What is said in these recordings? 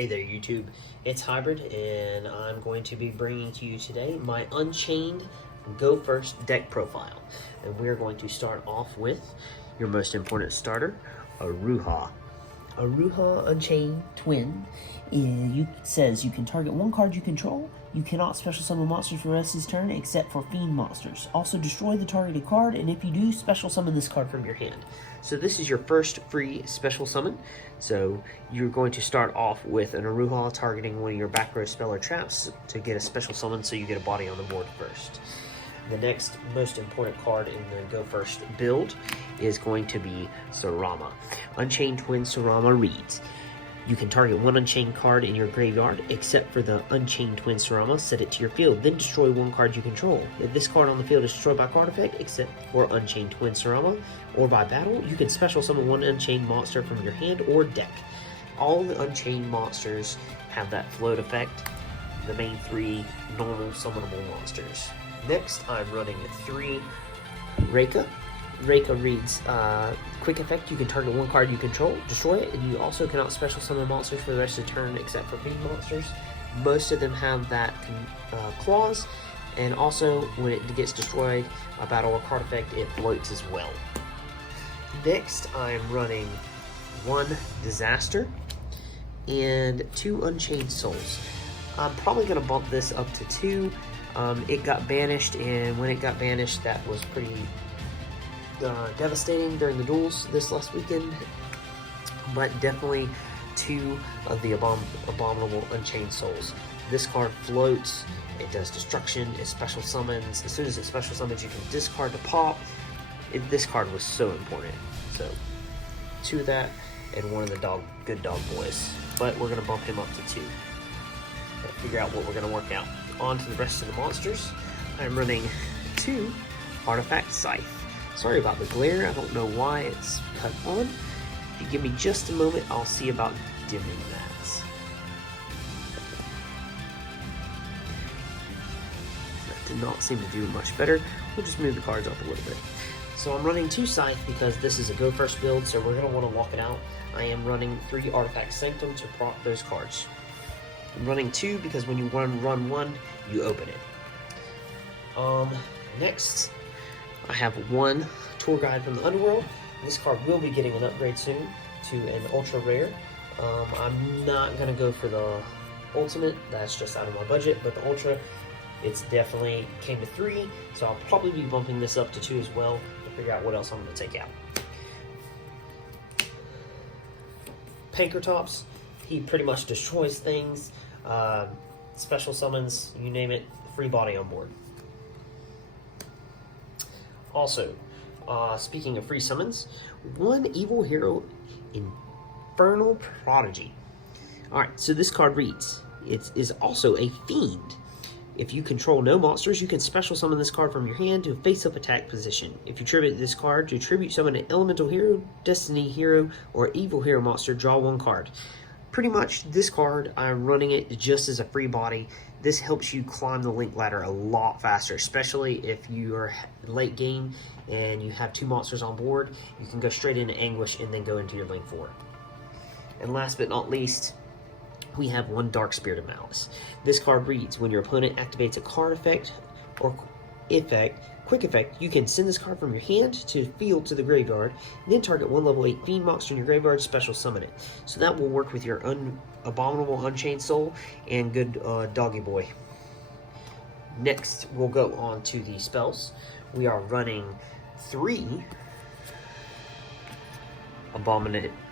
Hey there YouTube, it's Hybrid and I'm going to be bringing to you today my Unchained Go First deck profile. And we're going to start off with your most important starter, Aruha. Aruha Unchained Twin says you can target one card you control. You cannot special summon monsters for the rest of his turn except for fiend monsters. Also destroy the targeted card, and if you do, special summon this card from your hand. So this is your first free special summon. So you're going to start off with an Aruha targeting one of your back row spell or traps to get a special summon so you get a body on the board first. The next most important card in the Go First build is going to be Sarama. Unchained Twin Sarama reads, you can target one Unchained card in your graveyard, except for the Unchained Twin Sarama, set it to your field, then destroy one card you control. If this card on the field is destroyed by card effect, except for Unchained Twin Sarama, or by battle, you can special summon one Unchained monster from your hand or deck. All the Unchained monsters have that float effect, the main three normal summonable monsters. Next, I'm running 3 Reika. Reika reads, quick effect, you can target one card you control, destroy it, and you also cannot special summon monsters for the rest of the turn except for fiend monsters. Most of them have that clause, and also when it gets destroyed, a battle or card effect, it floats as well. Next, I'm running 1 Disaster and 2 Unchained Souls. I'm probably going to bump this up to 2. It got banished, and when it got banished, that was pretty devastating during the duels this last weekend. But definitely 2 of the abominable Unchained Souls. This card floats, it does destruction, it special summons. As soon as it special summons, you can discard to pop. This card was so important. So 2 of that, and 1 of the good dog boys. But we're going to bump him up to 2. Gotta figure out what we're going to work out. On to the rest of the monsters. I'm running 2 Artifact Scythe. Sorry about the glare, I don't know why it's cut on. If you give me just a moment, I'll see about dimming that. That did not seem to do much better. We'll just move the cards up a little bit. So I'm running 2 Scythe because this is a Go First build, so we're going to want to walk it out. I am running 3 Artifact Sanctum to prop those cards. I'm running 2 because when you run 1, you open it. Next, I have 1 Tour Guide from the Underworld. This card will be getting an upgrade soon to an Ultra Rare. I'm not going to go for the Ultimate, that's just out of my budget, but the Ultra, it's definitely came to 3, so I'll probably be bumping this up to 2 as well to figure out what else I'm going to take out. Pankratops, he pretty much destroys things, special summons, you name it, free body on board. Also, speaking of free summons, 1 Evil Hero Infernal Prodigy. Alright, so this card reads, it is also a fiend. If you control no monsters, you can special summon this card from your hand to a face-up attack position. If you tribute this card to tribute summon an Elemental Hero, Destiny Hero, or Evil Hero monster, draw 1 card. Pretty much, this card, I'm running it just as a free body. This helps you climb the link ladder a lot faster, especially if you are late game and you have 2 monsters on board. You can go straight into Anguish and then go into your link 4. And last but not least, we have 1 Dark Spirit of Malice. This card reads, when your opponent activates a card effect or quick effect, you can send this card from your hand to field to the graveyard, then target 1 level 8 fiend monster in your graveyard, special summon it. So that will work with your abominable Unchained Soul and good doggy boy. Next, we'll go on to the spells. We are running 3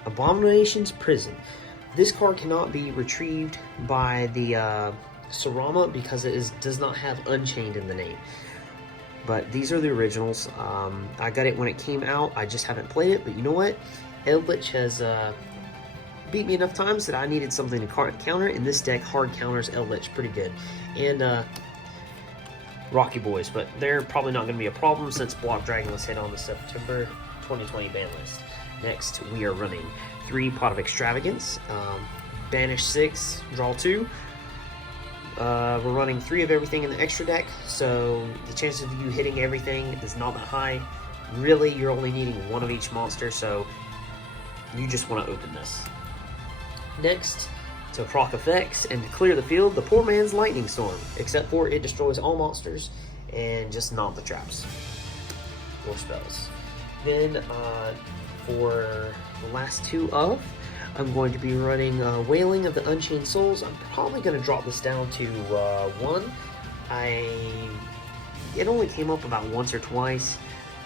Abomination's Prison. This card cannot be retrieved by the Sarama because it does not have Unchained in the name. But these are the originals. I got it when it came out. I just haven't played it. But you know what? Eldritch has beat me enough times that I needed something to counter. And this deck hard counters Eldritch pretty good. And Rocky Boys. But they're probably not going to be a problem since Block Dragon was hit on the September 2020 ban list. Next, we are running 3 Pot of Extravagance. Banish 6, draw 2. We're running 3 of everything in the extra deck, so the chances of you hitting everything is not that high. Really, you're only needing 1 of each monster, so you just want to open this. Next, So proc effects, and to clear the field, the poor man's lightning storm, except for it destroys all monsters and just not the traps or spells. Then for the last two of, I'm going to be running Wailing of the Unchained Souls. I'm probably going to drop this down to 1. It only came up about once or twice.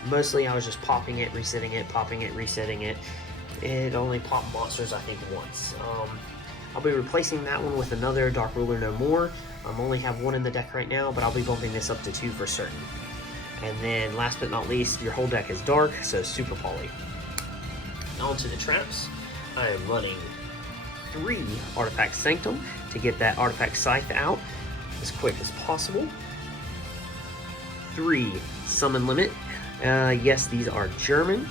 Mostly I was just popping it, resetting it, popping it, resetting it. It only popped monsters, I think, once. I'll be replacing that one with another Dark Ruler No More. I only have 1 in the deck right now, but I'll be bumping this up to 2 for certain. And then last but not least, your whole deck is dark, so Super Poly. On to the traps. I am running 3 Artifact Sanctum to get that Artifact Scythe out as quick as possible. 3 Summon Limit. Yes, these are German.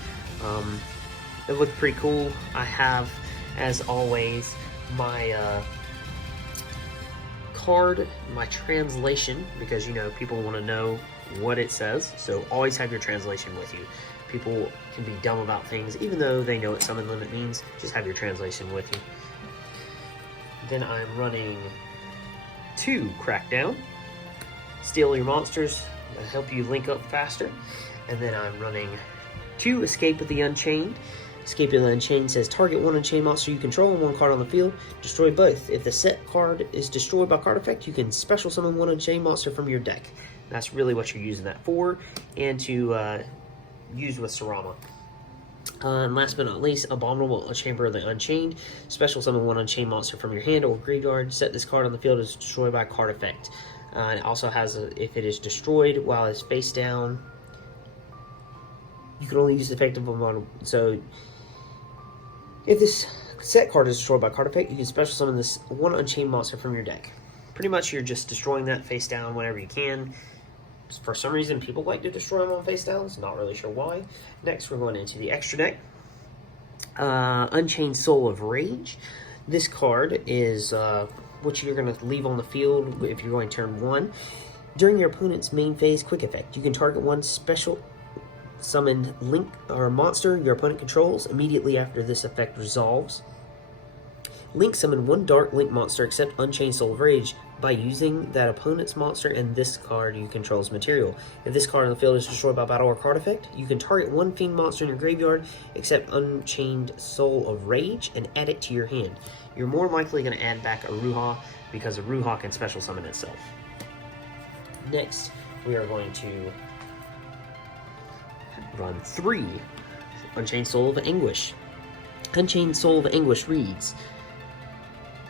They look pretty cool. I have, as always, my card, my translation, because, you know, people want to know what it says, so always have your translation with you. People can be dumb about things, even though they know what Summon Limit means. Just have your translation with you. Then I'm running 2 Crackdown. Steal your monsters, help you link up faster. And then I'm running 2 Escape of the Unchained. Escape of the Unchained says target 1 Unchained monster you control and 1 card on the field. Destroy both. If the set card is destroyed by card effect, you can special summon 1 Unchained monster from your deck. That's really what you're using that for, and to use with Sarama. And last but not least, Abominable Chamber of the Unchained. Special summon 1 Unchained monster from your hand or graveyard. Set this card on the field as destroyed by card effect. And it also has, if it is destroyed while it's face down, you can only use the effect of Abominable. So, if this set card is destroyed by card effect, you can special summon this 1 Unchained monster from your deck. Pretty much you're just destroying that face down whenever you can. For some reason, people like to destroy them on face downs. Not really sure why. Next, we're going into the extra deck. Unchained Soul of Rage. This card is what you're going to leave on the field if you're going turn 1. During your opponent's main phase quick effect, you can target 1 special summoned link or monster your opponent controls immediately after this effect resolves. Link summon 1 dark link monster except Unchained Soul of Rage by using that opponent's monster and this card you control's material. If this card on the field is destroyed by battle or card effect, you can target 1 fiend monster in your graveyard except Unchained Soul of Rage and add it to your hand. You're more likely going to add back a Ruha because a Ruha can special summon itself. Next, we are going to run 3 Unchained Soul of Anguish. Unchained Soul of Anguish reads,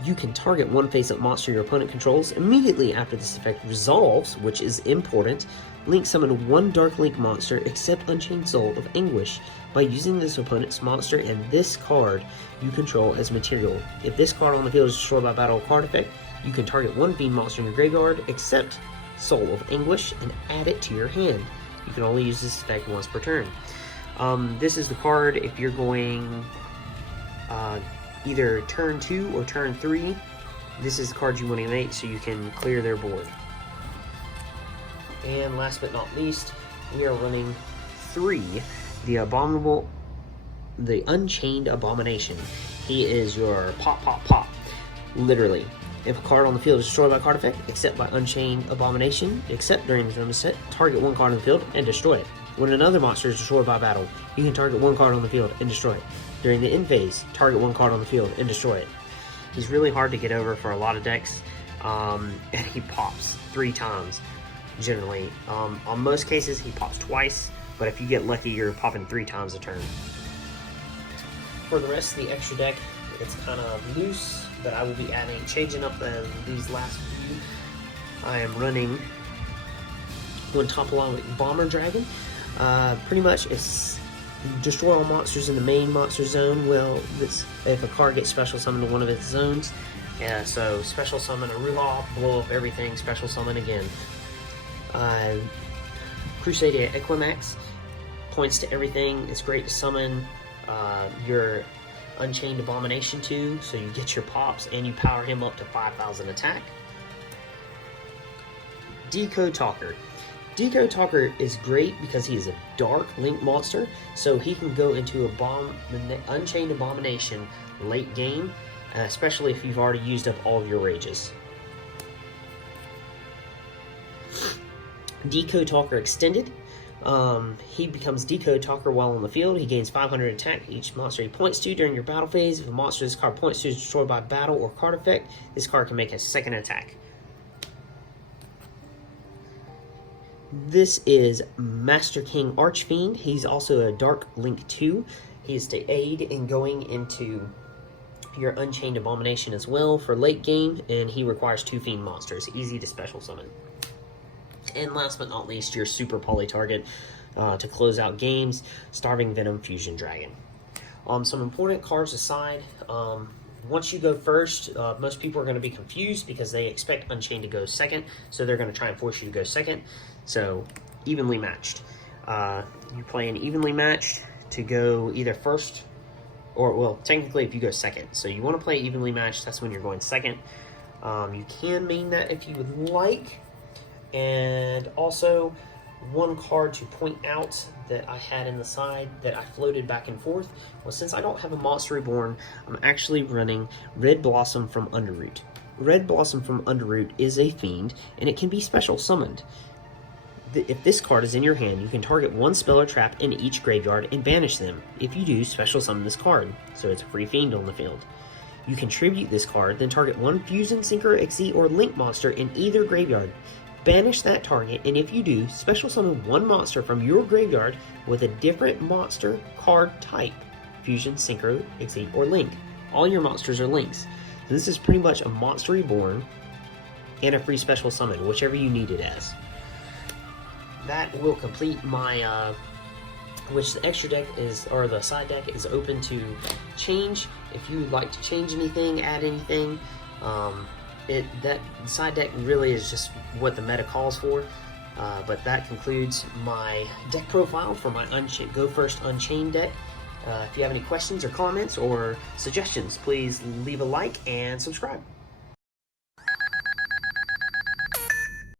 you can target 1 face-up monster your opponent controls immediately after this effect resolves, which is important. Link summon 1 Dark Link monster except Unchained Soul of Anguish by using this opponent's monster and this card you control as material. If this card on the field is destroyed by battle or card effect, you can target 1 fiend monster in your graveyard except Soul of Anguish and add it to your hand. You can only use this effect once per turn. This is the card if you're going either turn 2 or turn 3. This is the card you want to make so you can clear their board. And last but not least, we are running 3 the Unchained Abomination. He is your pop, pop, pop. Literally. If a card on the field is destroyed by card effect, except by Unchained Abomination, except during the turn of set, target 1 card on the field and destroy it. When another monster is destroyed by battle, you can target 1 card on the field and destroy it. During the end phase, target 1 card on the field and destroy it. He's really hard to get over for a lot of decks, and he pops 3 times, generally. On most cases, he pops twice, but if you get lucky, you're popping 3 times a turn. For the rest of the extra deck, it's kind of loose, but I will be changing up these last few. I am running 1 Topologic Bomber Dragon. Pretty much, it's destroy all monsters in the main monster zone. Well, if a card gets special summoned to one of its zones, so special summon a Ruha, blow up everything, special summon again. Crusade Equimax points to everything. It's great to summon your Unchained Abomination to, so you get your pops and you power him up to 5,000 attack. Decode Talker. Decode Talker is great because he is a dark link monster, so he can go into Unchained Abomination late game especially if you've already used up all of your rages. Decode Talker Extended. He becomes Decode Talker while on the field. He gains 500 attack each monster he points to during your battle phase. If a monster this card points to is destroyed by battle or card effect, this card can make a second attack. This is Master King Archfiend. He's also a Dark Link 2. He is to aid in going into your Unchained Abomination as well for late game, and he requires 2 Fiend monsters. Easy to special summon. And last but not least, your super poly target to close out games, Starving Venom Fusion Dragon. Some important cards aside, once you go first, most people are going to be confused because they expect Unchained to go second, so they're going to try and force you to go second. So, evenly matched. You play an evenly matched to go either first, or, well, technically if you go second. So you want to play evenly matched, that's when you're going second. You can main that if you would like. And also, one card to point out that I had in the side that I floated back and forth was, since I don't have a Monster Reborn, I'm actually running Red Blossom from Underroot. Red Blossom from Underroot is a fiend, and it can be special summoned. If this card is in your hand, you can target one spell or trap in each graveyard and banish them. If you do, special summon this card, so it's a free fiend on the field. You contribute this card, then target one Fusion, Synchro, Exceed, or Link monster in either graveyard. Banish that target, and if you do, special summon one monster from your graveyard with a different monster card type. Fusion, Synchro, Exceed, or Link. All your monsters are Links. So this is pretty much a Monster Reborn and a free special summon, whichever you need it as. That will complete my, which the extra deck is, or the side deck is open to change. If you would like to change anything, add anything, that side deck really is just what the meta calls for. But that concludes my deck profile for my Go First Unchained deck. If you have any questions or comments or suggestions, please leave a like and subscribe.